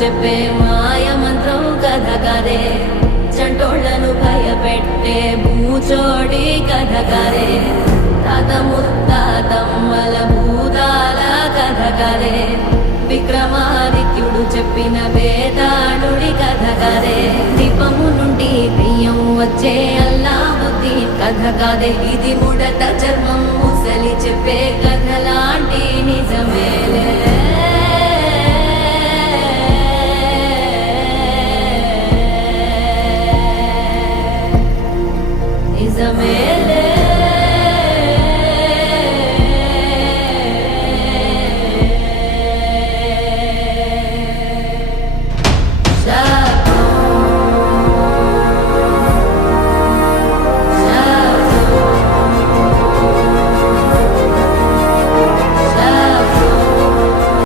చెప్పే మాయ మంత్రం కథ కదే చంటోళ్లను భయపెట్టే భూచోడి కథ కదే తాత ముత్తాతమ్మల భూతాల కథ కదే విక్రమాదిత్యుడు చెప్పిన వేదాళుడి కథ కదే దీపము నుండి దెయ్యం వచ్చే అల్లావుద్దీన్ కథ కాదే ఇది ముడత చర్మం ముసలి చెప్పే